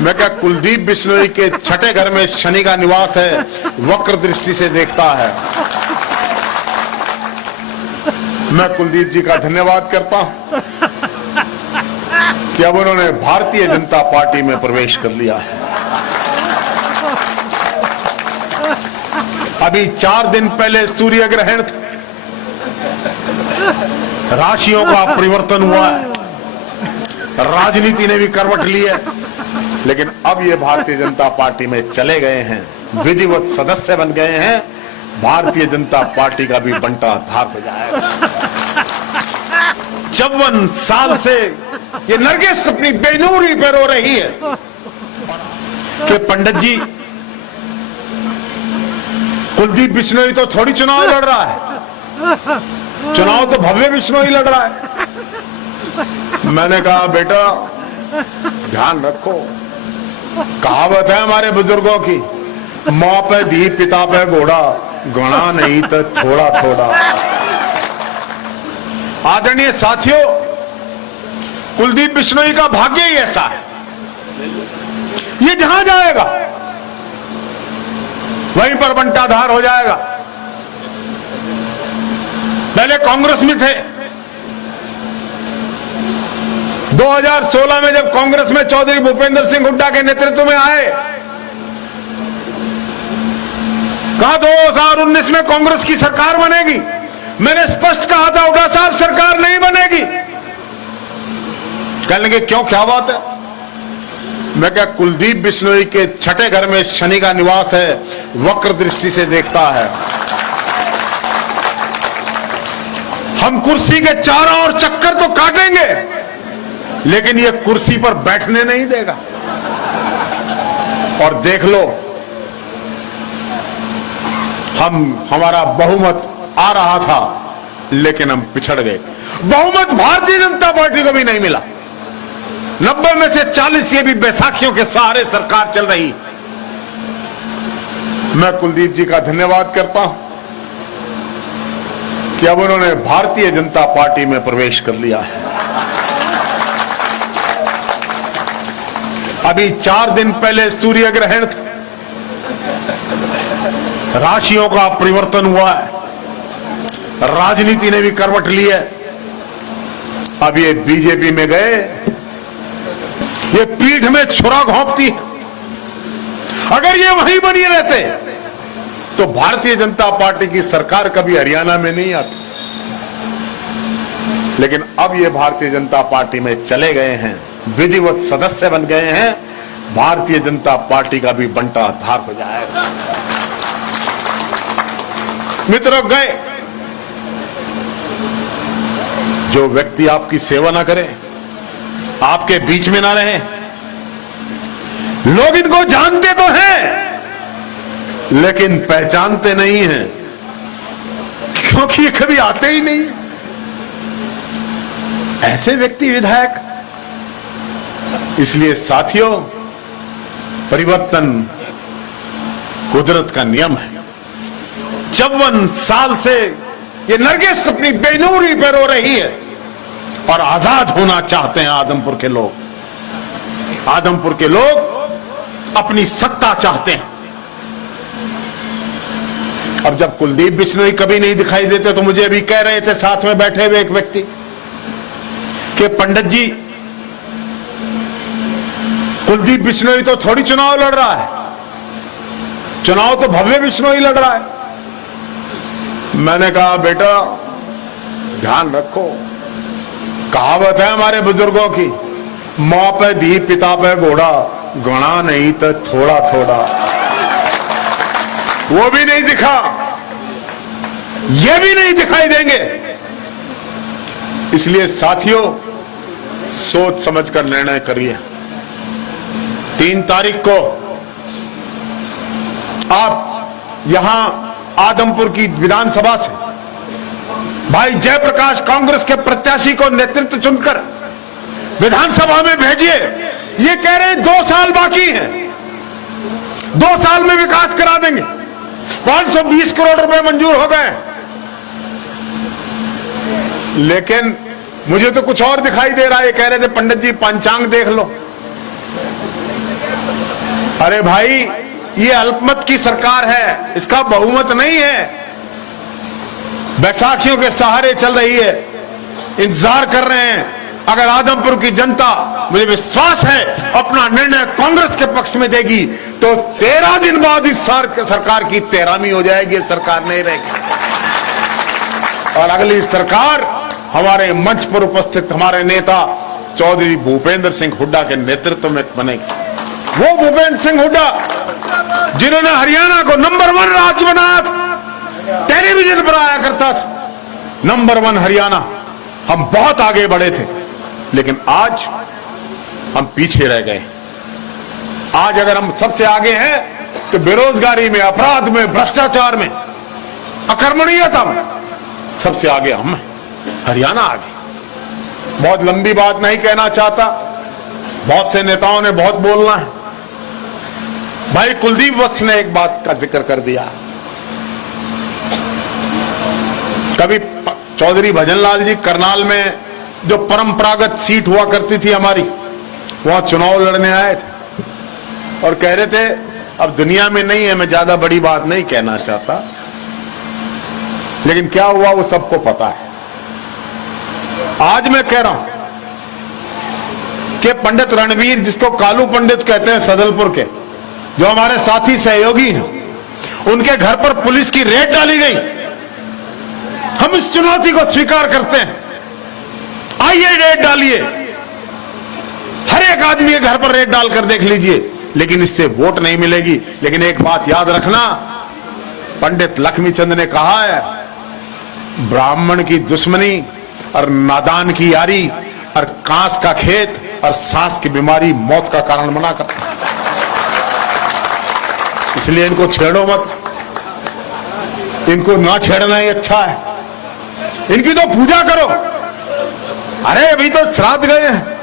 मैं क्या कुलदीप बिश्नोई के छठे घर में शनि का निवास है, वक्र दृष्टि से देखता है। मैं कुलदीप जी का धन्यवाद करता हूं कि अब उन्होंने भारतीय जनता पार्टी में प्रवेश कर लिया है। अभी 4 दिन पहले सूर्य ग्रहण था, राशियों का परिवर्तन हुआ है, राजनीति ने भी करवट ली है, लेकिन अब ये भारतीय जनता पार्टी में चले गए हैं, विधिवत सदस्य बन गए हैं। भारतीय जनता पार्टी का भी बंटा धार हो जाएगा। 54 साल से ये नरगिस अपनी बेनूरी पे रो रही है कि पंडित जी कुलदीप बिश्नोई तो थोड़ी चुनाव लड़ रहा है, चुनाव तो भव्य बिश्नोई लड़ रहा है। मैंने कहा बेटा ध्यान रखो, कहावत है हमारे बुजुर्गों की, मां पे धी पिता पे घोड़ा, गणा नहीं तो थोड़ा थोड़ा। आदरणीय साथियों, कुलदीप बिश्नोई का भाग्य ही ऐसा है, ये जहां जाएगा वहीं पर बंटाधार हो जाएगा। पहले कांग्रेस में थे, 2016 में जब कांग्रेस में चौधरी भूपेंद्र सिंह हुड्डा के नेतृत्व में आए, कहा 2019 में कांग्रेस की सरकार बनेगी। मैंने स्पष्ट कहा था हुड्डा साहब सरकार नहीं बनेगी। कहने लगे क्यों, क्या बात है? मैं क्या कुलदीप बिश्नोई के छठे घर में शनि का निवास है, वक्र दृष्टि से देखता है। हम कुर्सी के चारों ओर चक्कर तो काटेंगे, लेकिन ये कुर्सी पर बैठने नहीं देगा। और देख लो, हमारा बहुमत आ रहा था, लेकिन हम पिछड़ गए। बहुमत भारतीय जनता पार्टी को भी नहीं मिला। 90 में से 40 ये भी बैसाखियों के सहारे सरकार चल रही। मैं कुलदीप जी का धन्यवाद करता हूं कि अब उन्होंने भारतीय जनता पार्टी में प्रवेश कर लिया है। अभी 4 दिन पहले सूर्य ग्रहण था, राशियों का परिवर्तन हुआ है, राजनीति ने भी करवट ली है। अब ये बीजेपी में गए, ये पीठ में छुरा घोंपती है। अगर ये वहीं बनी रहते तो भारतीय जनता पार्टी की सरकार कभी हरियाणा में नहीं आती, लेकिन अब ये भारतीय जनता पार्टी में चले गए हैं, विधिवत सदस्य बन गए हैं। भारतीय जनता पार्टी का भी बंटा धार हो जाएगा। मित्रों, गए जो व्यक्ति आपकी सेवा ना करे, आपके बीच में ना रहे, लोग इनको जानते तो हैं लेकिन पहचानते नहीं हैं, क्योंकि ये कभी आते ही नहीं। ऐसे व्यक्ति विधायक। इसलिए साथियों, परिवर्तन कुदरत का नियम है। 54 साल से ये नरगिस अपनी बेनूरी पे रो रही है और आजाद होना चाहते हैं आदमपुर के लोग। आदमपुर के लोग अपनी सत्ता चाहते हैं। अब जब कुलदीप बिश्नोई कभी नहीं दिखाई देते, तो मुझे अभी कह रहे थे साथ में बैठे हुए एक व्यक्ति कि पंडित जी कुलदीप बिश्नोई तो थोड़ी चुनाव लड़ रहा है, चुनाव तो भव्य बिश्नोई लड़ रहा है। मैंने कहा बेटा ध्यान रखो, कहावत है हमारे बुजुर्गों की, मां पे धी पिता पे घोड़ा, गणा नहीं तो थोड़ा थोड़ा। वो भी नहीं दिखा, ये भी नहीं दिखाई देंगे। इसलिए साथियों, सोच समझकर निर्णय करिए। 3 तारीख को आप यहां आदमपुर की विधानसभा से भाई जयप्रकाश कांग्रेस के प्रत्याशी को नेतृत्व चुनकर विधानसभा में भेजिए। ये कह रहे हैं 2 साल बाकी हैं, 2 साल में विकास करा देंगे। 520 करोड़ रुपए मंजूर हो गए, लेकिन मुझे तो कुछ और दिखाई दे रहा है। ये कह रहे थे पंडित जी पंचांग देख लो, अरे भाई, ये अल्पमत की सरकार है, इसका बहुमत नहीं है। बैसाखियों के सहारे चल रही है, इंतजार कर रहे हैं। अगर आदमपुर की जनता, मुझे विश्वास है, अपना निर्णय कांग्रेस के पक्ष में देगी तो 13 दिन बाद इस सरकार की 13वीं हो जाएगी, सरकार नहीं रहेगी। और अगली सरकार हमारे मंच पर उपस्थित हमारे नेता चौधरी भूपेंद्र सिंह हुड्डा के नेतृत्व में बनेगी। वो भूपेंद्र सिंह हुड्डा जिन्होंने हरियाणा को नंबर 1 राज्य बनाया था, टेलीविजन पर आया करता था, नंबर 1 हरियाणा। हम बहुत आगे बढ़े थे, लेकिन आज हम पीछे रह गए। आज अगर हम सबसे आगे हैं तो बेरोजगारी में, अपराध में, भ्रष्टाचार में, अकर्मणीयता में सबसे आगे हम हैं, हरियाणा आगे। बहुत लंबी बात नहीं कहना चाहता, बहुत से नेताओं ने बहुत बोलना है। भाई कुलदीप वत्स ने एक बात का जिक्र कर दिया। कभी चौधरी भजनलाल जी करनाल में जो परंपरागत सीट हुआ करती थी हमारी, वहां चुनाव लड़ने आए थे और कह रहे थे, अब दुनिया में नहीं है, मैं ज्यादा बड़ी बात नहीं कहना चाहता, लेकिन क्या हुआ वो सबको पता है। आज मैं कह रहा हूं कि पंडित रणवीर, जिसको कालू पंडित कहते हैं सदलपुर के, जो हमारे साथी सहयोगी हैं, उनके घर पर पुलिस की रेड डाली गई। हम इस चुनौती को स्वीकार करते हैं, आइए रेड डालिए, हर एक आदमी के घर पर रेड डालकर देख लीजिए, लेकिन इससे वोट नहीं मिलेगी। लेकिन एक बात याद रखना, पंडित लक्ष्मीचंद ने कहा है, ब्राह्मण की दुश्मनी और नादान की यारी और कांस का खेत और सांस की बीमारी मौत का कारण बना करता। इसलिए इनको छेड़ो मत, इनको ना छेड़ना ही अच्छा है। इनकी तो पूजा करो। अरे अभी तो श्राद्ध गए हैं,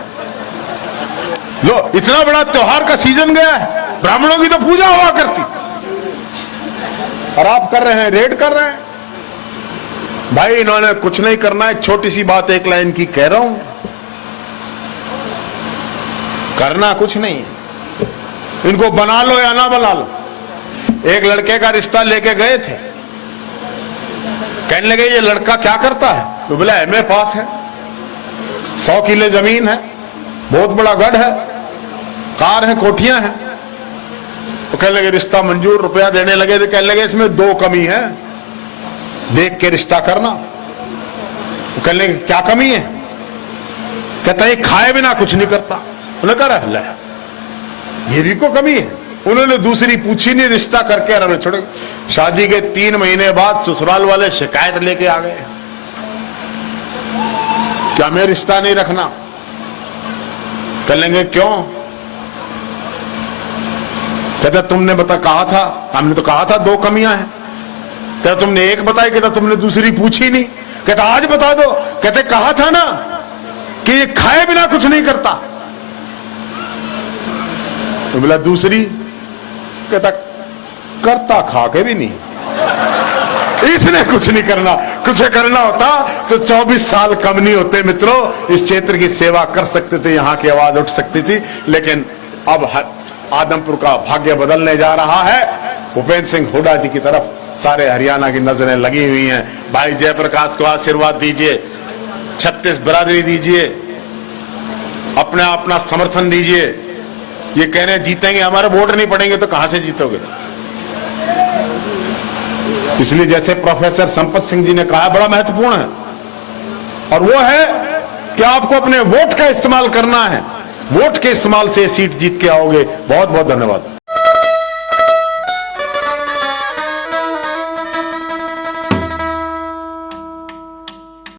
लो इतना बड़ा त्योहार का सीजन गया है, ब्राह्मणों की तो पूजा हुआ करती, और आप कर रहे हैं, रेड कर रहे हैं। भाई इन्होंने कुछ नहीं करना है। छोटी सी बात एक लाइन की कह रहा हूं, करना कुछ नहीं है, इनको बना लो या ना बना लो। एक लड़के का रिश्ता लेके गए थे, कहने लगे ये लड़का क्या करता है, तो बोला एमए पास है, 100 किले जमीन है, बहुत बड़ा गढ़ है, कार है, कोठियां हैं। तो कहने लगे रिश्ता मंजूर, रुपया देने लगे, तो कहने लगे इसमें 2 कमी है, देख के रिश्ता करना। तो कहने लगे क्या कमी है, कहता है खाए बिना कुछ नहीं करता। उन्होंने कहा ये भी को कमी है। उन्होंने दूसरी पूछी नहीं, रिश्ता करके अरे छोड़े। शादी के 3 महीने बाद ससुराल वाले शिकायत लेके आ गए, क्या मैं रिश्ता नहीं रखना। कह लेंगे क्यों, कहता तुमने कहा था, हमने तो कहा था 2 कमियां हैं। कहता तुमने एक बताई, कहता तुमने दूसरी पूछी नहीं। कहता आज बता दो। कहते कहा था ना कि ये खाए बिना कुछ नहीं करता। तो बोला दूसरी, कहता करता खा के भी नहीं। इसने कुछ नहीं करना, कुछ करना होता तो 24 साल कम नहीं होते मित्रों, इस क्षेत्र की सेवा कर सकते थे, यहाँ की आवाज उठ सकती थी। लेकिन अब आदमपुर का भाग्य बदलने जा रहा है। भूपेंद्र सिंह हुड्डा जी की तरफ सारे हरियाणा की नजरें लगी हुई हैं। भाई जयप्रकाश को आशीर्वाद दीजिए, 36 बिरादरी दीजिए, अपना समर्थन दीजिए। ये कह रहे हैं जीतेंगे, हमारे वोट नहीं पड़ेंगे तो कहां से जीतोगे। इसलिए जैसे प्रोफेसर संपत सिंह जी ने कहा, बड़ा महत्वपूर्ण है, और वो है कि आपको अपने वोट का इस्तेमाल करना है। वोट के इस्तेमाल से सीट जीत के आओगे। बहुत बहुत धन्यवाद।